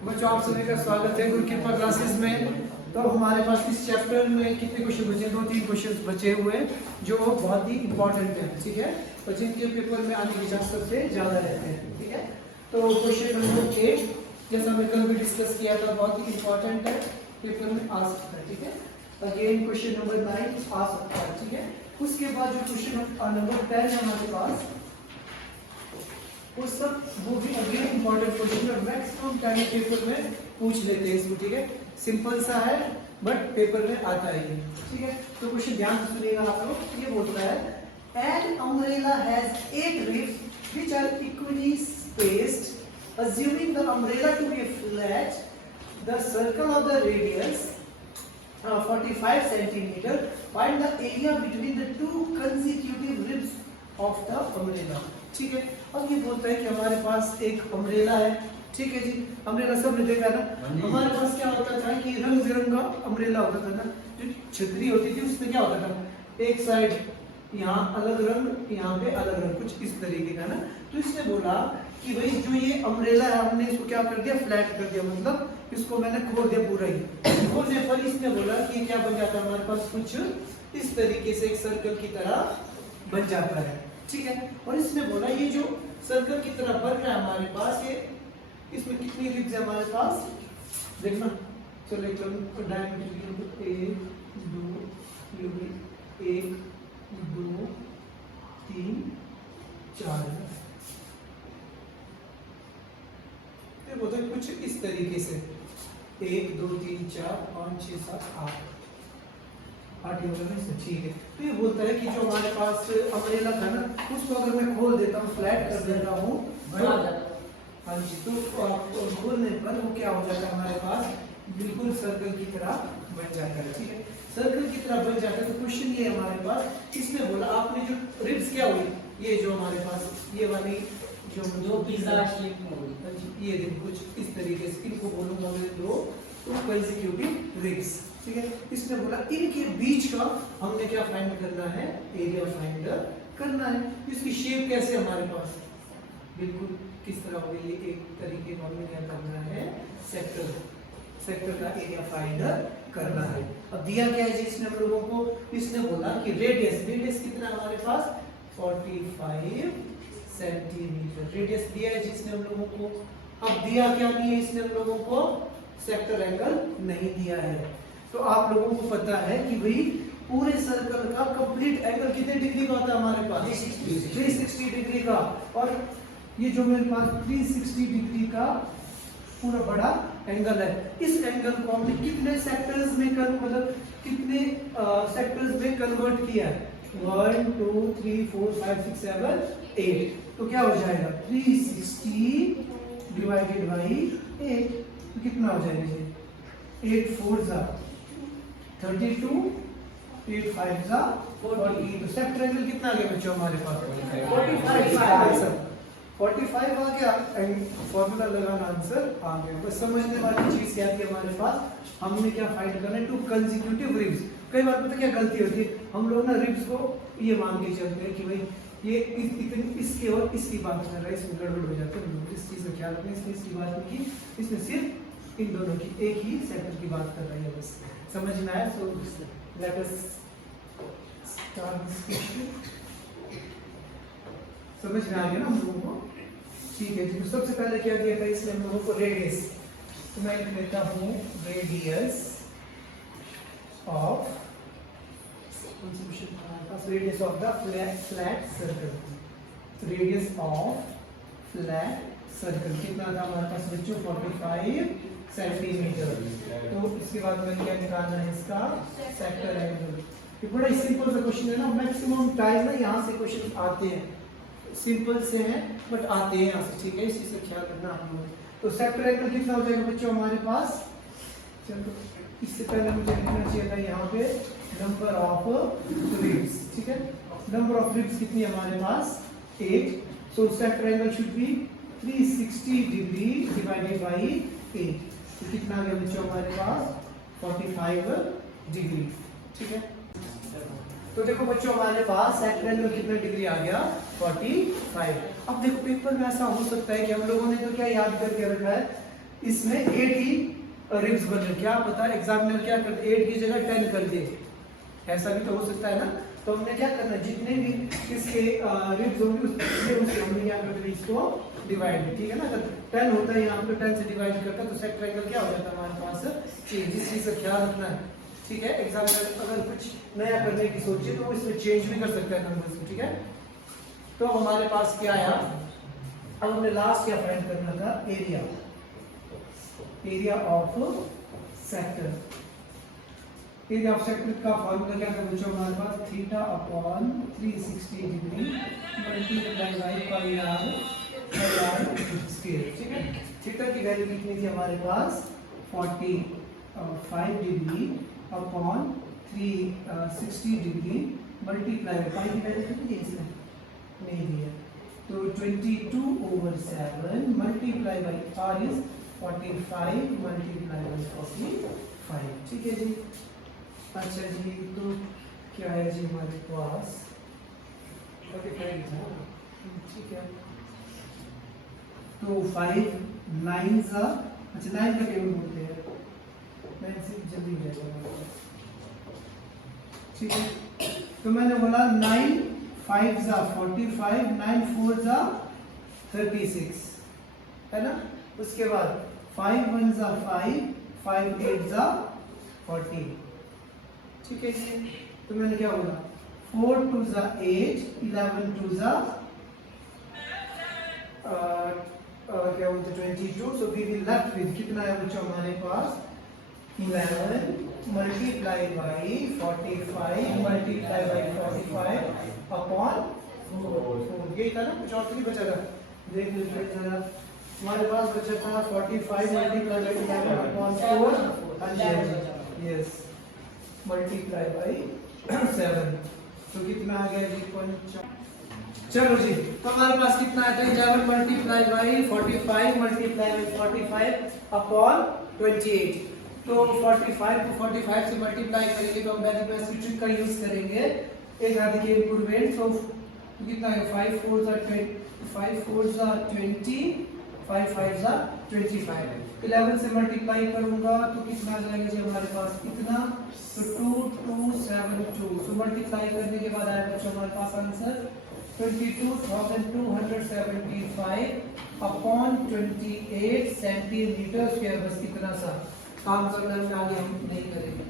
बच्चों आप सभी का स्वागत है गुरु कृपा क्लासेस में। तो हमारे पास इस चैप्टर में कितने क्वेश्चन बचे हैं? 2-3 क्वेश्चन बचे हुए हैं जो बहुत ही इंपॉर्टेंट है, ठीक है। और जिनके पेपर में आने के चांस सबसे ज्यादा रहते हैं, ठीक है। तो क्वेश्चन नंबर 8 जैसा हमने कल भी डिस्कस किया था, बहुत ही इंपॉर्टेंट है, पेपर में आ सकता है, ठीक है। अगेन क्वेश्चन नंबर 9 आ सकता है, ठीक है। उसके बाद जो क्वेश्चन नंबर 10 है हमारे पास, वो सब वो भी अगेन इंपॉर्टेंट क्वेश्चन है, मैक्सिमम टाइम पेपर में पूछ लेते हैं इसको, ठीक है। सिंपल सा है बट पेपर में आता है ये, ठीक है। तो क्वेश्चन ध्यान से सुनिएगा आप लोग। ये बोलता है an umbrella has 8 ribs which are equally spaced assuming the umbrella to be flat, the circle of the radius 45 centimeter, find the area between the two consecutive ribs of the umbrella, ठीक है। अब ये बोलता है कि हमारे पास एक umbrella है, ठीक है जी। अम्ब्रेला सबने देखा ना, हमारे पास क्या होता था कि रंग बिरंगा अम्ब्रेला होता था ना, जो छतरी होती थी उसमें क्या होता था, एक साइड यहाँ अलग रंग, यहाँ पे अलग रंग, कुछ इस तरीके का ना। तो इसने बोला कि भाई जो ये अम्ब्रेला है हमने इसको क्या कर दिया, फ्लैट कर दिया, मतलब इसको मैंने खोल दिया पूरा ही। खोलने पर इसने बोला कि क्या बन जाता है हमारे पास, कुछ इस तरीके से एक सर्कल की तरह बन जाता है, ठीक है। और इसने बोला ये जो सर्कल की तरह बन रहा है हमारे पास, ये इसमें कितनी रिब्स है हमारे पास, देखना। चलो एक डायमीटर 1 2 3 4 फिर बोलते हैं कुछ इस तरीके से 1 2 3 4 5 6 7 8 ठीक है। तो ये बोलता है कि जो हमारे पास अम्ब्रेला था ना, उसको अगर मैं खोल देता हूँ, फ्लैट कर देता हूँ, हाँ जी, तो खोलने पर वो क्या हो जाता है हमारे पास, बिल्कुल सर्कल की तरह बन जाता है, ठीक है। सर्कल की तरह बन जाता है। तो क्वेश्चन ये हमारे पास, इसमें बोला आपने जो रिब्स क्या हुई, ये जो हमारे पास ये वाली जो पिज्जा शेप में होगी, ये देखो कुछ इस तरीके से, इनको बोलूंगा मैं दो कंसेक्यूटिव रिब्स, ठीक है। इसने बोला इनके बीच का हमने क्या फाइंड करना है, एरिया फाइंड करना है। इसकी शेप कैसे हमारे पास, बिल्कुल किस तरह होगी, ये एक तरीके का हमें क्या करना है, सेक्टर का एरिया फाइंड करना है। अब दिया क्या है जिसने हम लोगों को, इसने बोला कि रेडियस कितना हमारे पास 45 सेंटीमीटर रेडियस दिया है जिसने हम लोगों को। अब दिया क्या नहीं है इसने हम लोगों को, सेक्टर एंगल नहीं दिया है। तो आप लोगों को पता है कि भाई पूरे सर्कल का कंप्लीट एंगल कितने डिग्री का होता है हमारे पास, 360 डिग्री का। और ये जो मेरे पास 360 डिग्री का पूरा बड़ा एंगल है, इस एंगल को हमने कितने सेक्टर्स में मतलब कितने सेक्टर्स में कन्वर्ट किया है, 1 2 3 4 5 6 7 8। तो क्या हो जाएगा 360 डिवाइडेड बाई 8, तो कितना हो जाएगा ये, 8 4 जा 32, 8 5 जा 40। तो सेक्टर एंगल कितना आ गया बच्चों हमारे पास, 45 आ गया। एंड फॉर्मूला लगाना, आंसर आ गया। बस समझने वाली चीज क्या थी हमारे पास, हमने क्या फाइंड करना है, 2 कंसेक्यूटिव रिब्स। कई बार पता क्या गलती होती है, हम लोग ना रिब्स को ये मान के चलते हैं कि भाई ये इसके और इसकी बात कर रहा है, इसमें गड़बड़ हो जाता है। इस चीज का ख्याल रखना, इसने इसकी बात नहीं की, इसमें सिर्फ इन दोनों की एक ही सेक्टर की बात कर रही है, बस समझ में आया। So let us start this question. समझ में आ गया ना हम लोगों को, ठीक है जी। तो सबसे पहले क्या दिया था इसने हम लोगों को, रेडियस। तो मैं लिख लेता हूँ radius of the flat circle. Radius of flat circle कितना था हमारे पास बच्चों, 45 सेंटीमीटर। तो इसके बाद में क्या निकालना है इसका सेक्टर एंगल। ये बड़ा ही सिंपल सा क्वेश्चन है ना, मैक्सिमम टाइम ना यहाँ से क्वेश्चन आते हैं, सिंपल से हैं बट आते हैं यहाँ से, ठीक है। इसी से ख्याल रखना हम लोग। तो सेक्टर एंगल कितना हो जाएगा बच्चों हमारे पास, चलो इससे पहले मुझे लिखना चाहिए था यहाँ पे नंबर ऑफ रिब्स, ठीक है। नंबर ऑफ रिब्स कितनी है हमारे पास, 8। So sector angle should be 360 degree divided by 8। तो कितना आ गया बच्चों हमारे पास 45 डिग्री, ठीक है। तो देखो बच्चों हमारे पास सेक्टर एंगल कितना डिग्री आ गया, 45। अब देखो पेपर में ऐसा हो सकता है कि हम लोगों ने तो क्या याद करके रखा है इसमें 8 ही रिब्स बन रहे, क्या पता एग्जामिनर क्या करते 8 की जगह 10 कर दे, ऐसा भी तो हो सकता है ना। तो हमने क्या करना है, जितने भी इसके रिब्स होंगे उससे हमने क्या करना है, इसको डिवाइड, ठीक है ना। अगर 10 होता है यहाँ पे 10 से डिवाइड करता है तो सेक्टर एंगल क्या हो जाता है हमारे पास चेंज, इस चीज का ख्याल रखना है, ठीक है। एग्जामिनर अगर कुछ नया करने की सोचे तो वो इसमें चेंज भी कर सकता है नंबर्स को, ठीक है। तो हमारे पास क्या आया, अब हमने लास्ट क्या फाइंड करना था, area, area of sector. Area of sector का फॉर्मूला क्या था बच्चों, हमारे पास theta upon 360 degree multiply by pi r square, ठीक है। थीटा की वैल्यू कितनी थी हमारे पास 45 degree upon 360 degree multiply by pi की वैल्यू कितनी है इसमें नहीं दी है, तो 22/7 multiply by r is 45 multiply by 45, ठीक है जी। अच्छा जी, तो क्या है जी हमारे पास 45 था, ठीक है। तो 5 9 सा, अच्छा 9 का टेबल बोलते हैं, 9 से जल्दी हो जाएगा, ठीक है। तो मैंने बोला 9 5 सा 45, 9 4 सा 36, है ना। उसके बाद 5 1 सा 5, 5 8 सा 40, ठीक है। तो मैंने क्या बोला 4 2 सा 8, 11 2 सा क्या बोलते 22, so we will left with कितना है बच्चों हमारे पास 11 मल्टीप्लाई बाय 45 मल्टीप्लाई बाय 45 अपॉन 4, ये था ना, कुछ और तो नहीं बचा था, देख लीजिए जरा। हमारे पास बचा था 45 multiply bye 11 upon 4, yes multiply by 7, तो कितना आ गया जी 5। चलो जी, तो हमारे पास कितना आता है 11 multiply by 45 multiply by 45 upon 28, तो 45 को 45 से मल्टीप्लाई करेंगे तो हम मैथमेटिक्स की ट्रिक का यूज करेंगे, एक आधे के इंप्रूवमेंट, तो कितना है 5 4 सा 20, 5 4 सा 20, 5 5 सा 25, 11 से मल्टीप्लाई करूंगा तो कितना आ जाएगा जी हमारे पास इतना, तो 2272, तो मल्टीप्लाई करने के बाद आया बच्चों हमारे पास आंसर 22,275 अपॉन 28 सेंटीमीटर स्क्वायर, बस इतना सा काम करना है, आगे हम नहीं करेंगे।